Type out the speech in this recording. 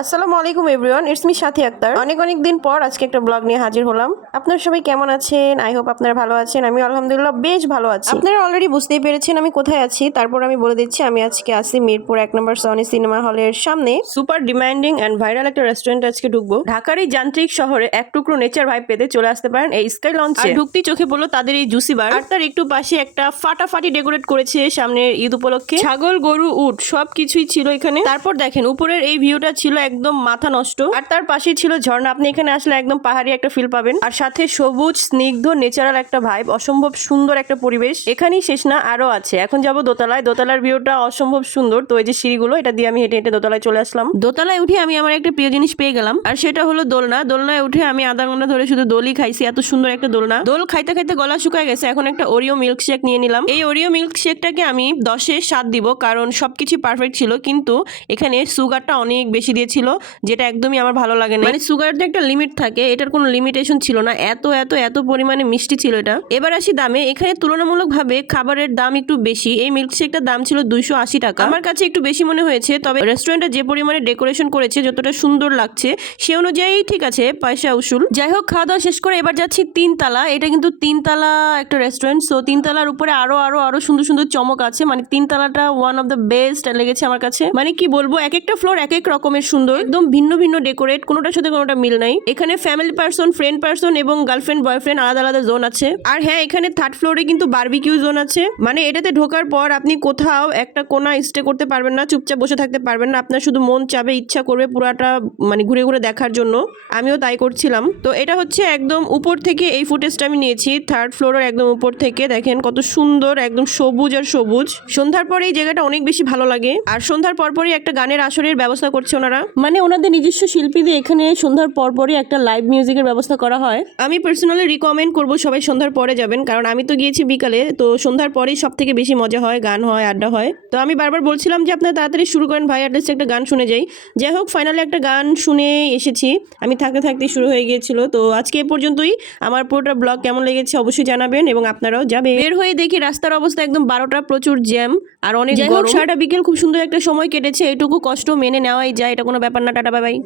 আসসালামু আলাইকুম everyone, it's me সাথী আক্তার। অনেক অনেক দিন পর আজকে একটা ব্লগ নিয়ে হাজির হলাম। আপনারা সবাই কেমন আছেন? আই হোপ আপনারা ভালো আছেন। আমি আলহামদুলিল্লাহ বেশ ভালো আছি। আপনারা অলরেডি বুঝতেই পেরেছেন আমি কোথায় আছি। তারপর আমি বলে দিচ্ছি, আমি আজকে আছি মিরপুর 1 নম্বর সনি সিনেমা হলের সামনে। সুপার ডিমান্ডিং অ্যান্ড ভাইরাল একটা রেস্টুরেন্ট আজকে ঢুকবো। ঢাকার এই যান্ত্রিক শহরে এক টুকরো নেচার ভাইব পেতে চলে আসতে পারেন এই স্কাই লঞ্চে। ঢুকতেই চোখে পড়লো তাদের এই জুসি বার, আর তার একটু পাশে একটা ফাটাফাটি ডেকোরেট করেছে সামনের ঈদ উপলক্ষে। ছাগল, গরু, উট সবকিছুই ছিল এখানে। তারপর দেখেন উপরের এই ভিউটা ছিল একদম মাথা নষ্ট, আর তার পাশে ছিল ঝর্ণা। আপনি এখানে আসলে একদম পাহাড়ি একটা ফিল পাবেন, আর সাথে সবুজ স্নিগ্ধ ন্যাচারাল একটা ভাইব, অসম্ভব সুন্দর একটা পরিবেশ। এখানেই শেষ না, আরো আছে। এখন যাব দোতলায়। দোতলার ভিউটা অসম্ভব সুন্দর। তো এই যে সিঁড়িগুলো, এটা দিয়ে আমি হেঁটে হেঁটে দোতলায় চলে আসলাম। দোতলায় উঠে আমি আমার একটা প্রিয় জিনিস পেয়ে গেলাম, আর সেটা হলো দোলনা। দোলনায় উঠে আমি আধা ঘন্টা ধরে শুধু দোলই খাইছি। এত সুন্দর একটা দোলনা। দোল খাইতে খাইতে গলা শুকায় গেছে। এখন একটা ওরিও মিল্ক শেক নিয়ে নিলাম। এই ওরিও মিল্ক শেকটাকে আমি 10-এ 7 দিব, কারণ সবকিছু পারফেক্ট ছিল, কিন্তু এখানে সুগারটা অনেক বেশি দিয়েছিল, যেটা একদমই আমার ভালো লাগে না। মানে সুগারের একটা লিমিট থাকে, এটার কোনো লিমিটেশন ছিল না। এত এত এত পরিমাণে মিষ্টি ছিল এটা। এবার আসি দামে। এখানে তুলনামূলকভাবে খাবারের দাম একটু বেশি। এই মিল্কশেকটার দাম ছিল 280 টাকা। আমার কাছে একটু বেশি মনে হয়েছে, তবে রেস্টুরেন্টে যে পরিমাণে ডেকোরেশন করেছে, যতটা সুন্দর লাগছে সে অনুযায়ী ঠিক আছে, পয়সা উসুল। যাই হোক, খাওয়া দাওয়া শেষ করে এবার যাচ্ছি 3 তলা। এটা কিন্তু 3 তলা একটা রেস্টুরেন্ট। সো 3 তলার উপরে আরো আরো আরো সুন্দর সুন্দর চমক আছে। মানে 3 তলাটা ওয়ান অফ দ্য বেস্ট লেগেছে আমার কাছে। মানে কি বলবো, এক একটা ফ্লোর এক এক রকমের সুন্দর, একদম ভিন্ন ভিন্ন ডেকোরেট, কোনোটার সাথে কোনোটা মিল নাই। এখানে ফ্যামিলি পার্সন, ফ্রেন্ড পার্সন এবং গার্লফ্রেন্ড বয়ফ্রেন্ড আলাদা আলাদা জোন আছে। আর হ্যাঁ, এখানে 3rd ফ্লোরে কিন্তু বারবিকিউ জোন আছে। মানে এটাতে ঢোকার পর আপনি কোথাও একটা কোণা স্টে করতে পারবেন না, চুপচাপ বসে থাকতে পারবেন না। আপনার শুধু মন চাবে, ইচ্ছা করবে পুরাটা মানে ঘুরে ঘুরে দেখার জন্য। আমিও তাই করছিলাম। তো এটা হচ্ছে একদম উপর থেকে এই ফুটেজটা আমি নিয়েছি, 3rd ফ্লোরের একদম উপর থেকে। দেখেন কত সুন্দর, একদম সবুজ আর সবুজ। সন্ধ্যার পরে এই জায়গাটা অনেক বেশি ভালো লাগে। আর সন্ধ্যার পরপরই একটা গানের আসরের ব্যবস্থা করছে ওনারা। মানে ওনাদের নিজস্ব শিল্পী দিয়ে এখানে সন্ধ্যার পরপরই একটা লাইভ মিউজিকের ব্যবস্থা করা হয়। আমি পার্সোনালি রিকমেন্ড করবো সবাই সন্ধ্যার পরে যাবেন, কারণ আমি তো গিয়েছি বিকালে। তো সন্ধ্যার পরেই সব থেকে বেশি মজা হয়, গান হয়, আড্ডা হয়। তো আমি বারবার বলছিলাম যে আপনারা তাড়াতাড়ি শুরু করেন ভাই, অ্যাটলিস্ট একটা গান শুনে যাই। যাই হোক, ফাইনালি একটা গান শুনে এসেছি। আমি থাকতে থাকতে শুরু হয়ে গিয়েছিল। তো আজকে এ পর্যন্তই। আমার পুরোটা ব্লগ কেমন লেগেছে অবশ্যই জানাবেন, এবং আপনারাও যাবেন। বের হয়ে দেখি রাস্তার অবস্থা একদম 12টা, প্রচুর জ্যাম আর অনেক গরম। সারাটা বিকেল খুব সুন্দর একটা সময় কেটেছে, এটুকু কষ্ট মেনে নেওয়াই যায়, এটা কোনো ব্যাপার না। Tata, bye bye.